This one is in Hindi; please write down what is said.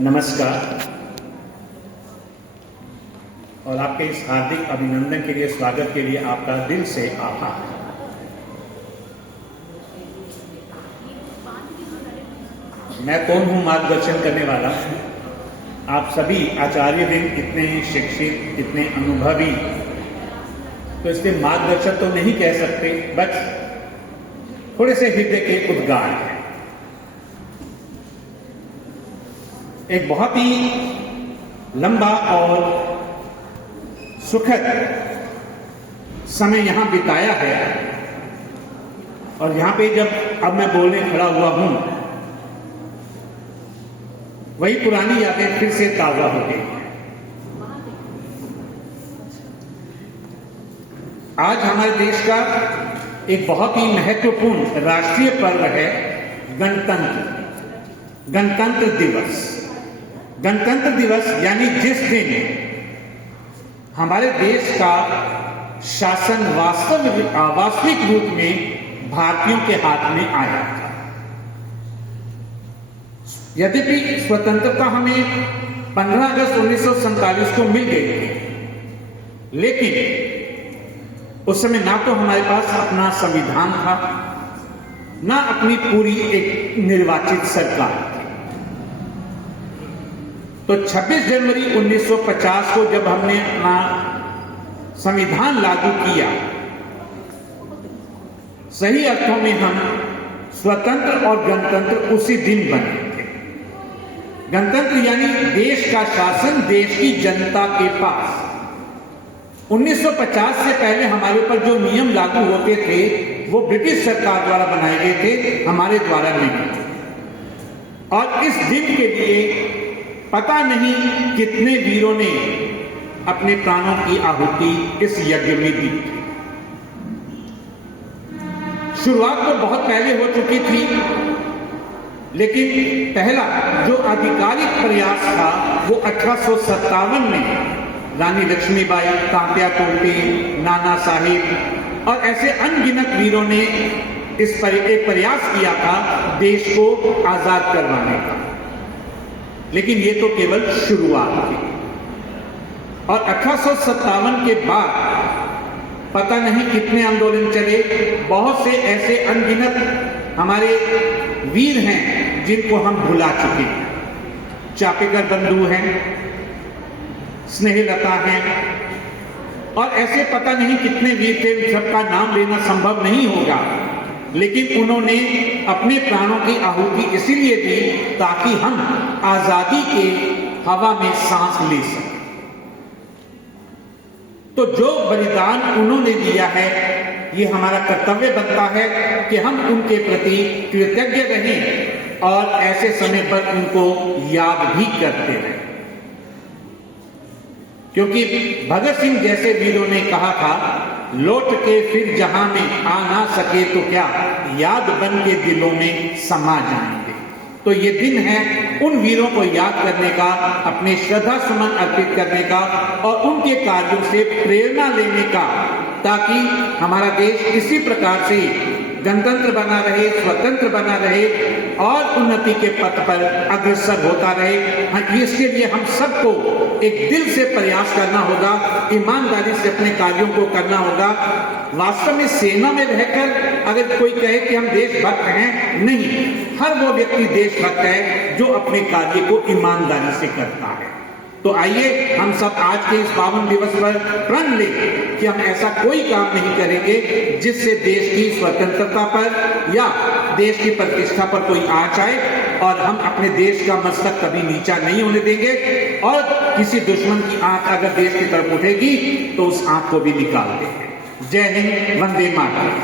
नमस्कार और आपके इस हार्दिक अभिनंदन के लिए, स्वागत के लिए आपका दिल से आभार। मैं कौन हूं मार्गदर्शन करने वाला? आप सभी आचार्यवृंद इतने शिक्षित, इतने अनुभवी, तो इसलिए मार्गदर्शन तो नहीं कह सकते, बस थोड़े से हृदय के उद्गार हैं। एक बहुत ही लंबा और सुखद समय यहां बिताया है और यहां पे जब अब मैं बोलने खड़ा हुआ हूं, वही पुरानी यादें फिर से ताजा हो गई। आज हमारे देश का एक बहुत ही महत्वपूर्ण राष्ट्रीय पर्व है गणतंत्र दिवस। गणतंत्र दिवस यानी जिस दिन हमारे देश का शासन वास्तविक रूप में भारतीयों के हाथ में आया था। यद्यपि स्वतंत्रता हमें 15 अगस्त 1947 को मिल गई थी, लेकिन उस समय ना तो हमारे पास अपना संविधान था, ना अपनी पूरी एक निर्वाचित सरकार थी। तो 26 जनवरी 1950 को जब हमने अपना संविधान लागू किया, सही अर्थों में हम स्वतंत्र और गणतंत्र उसी दिन बने थे। गणतंत्र यानी देश का शासन देश की जनता के पास। 1950 से पहले हमारे ऊपर जो नियम लागू होते थे वो ब्रिटिश सरकार द्वारा बनाए गए थे, हमारे द्वारा नहीं। और इस दिन के लिए पता नहीं कितने वीरों ने अपने प्राणों की आहुति इस यज्ञ में दी। शुरुआत तो बहुत पहले हो चुकी थी, लेकिन पहला जो आधिकारिक प्रयास था वो 1857 में रानी लक्ष्मीबाई, तात्या टोपे, नाना साहिब और ऐसे अनगिनत वीरों ने इस पर एक प्रयास किया था देश को आजाद करवाने का। लेकिन ये तो केवल शुरुआत थी और 1857 के बाद पता नहीं कितने आंदोलन चले। बहुत से ऐसे अनगिनत हमारे वीर हैं जिनको हम भुला चुके हैं। चापेकर बंधु हैं, स्नेहलता हैं और ऐसे पता नहीं कितने वीर थे, सबका नाम लेना संभव नहीं होगा, लेकिन उन्होंने अपने प्राणों की आहुति इसीलिए दी ताकि हम आजादी के हवा में सांस ले सकें। तो जो बलिदान उन्होंने दिया है, ये हमारा कर्तव्य बनता है कि हम उनके प्रति कृतज्ञ रहें और ऐसे समय पर उनको याद भी करते रहें। क्योंकि भगत सिंह जैसे वीरों ने कहा था, लौट के फिर जहां में आ ना सके तो क्या, याद बन के दिलों में समा जाएंगे। तो ये दिन है उन वीरों को याद करने का, अपने श्रद्धा सुमन अर्पित करने का और उनके कार्यों से प्रेरणा लेने का, ताकि हमारा देश इसी प्रकार से गणतंत्र बना रहे, स्वतंत्र बना रहे और उन्नति के पथ पर अग्रसर होता रहे। इसके लिए हम सबको एक दिल से प्रयास करना होगा, ईमानदारी से अपने कार्यों को करना होगा। वास्तव में सेना में रहकर अगर कोई कहे कि हम देशभक्त हैं, नहीं, हर वो व्यक्ति देशभक्त है जो अपने कार्य को ईमानदारी से करता है। तो आइए हम सब आज के इस पावन दिवस पर प्रण लें कि हम ऐसा कोई काम नहीं करेंगे जिससे देश की स्वतंत्रता पर या देश की प्रतिष्ठा पर कोई आंच आए, और हम अपने देश का मस्तक कभी नीचा नहीं होने देंगे। और किसी दुश्मन की आंख अगर देश की तरफ उठेगी तो उस आंख को भी निकाल देंगे। जय हिंद, वंदे मातरम।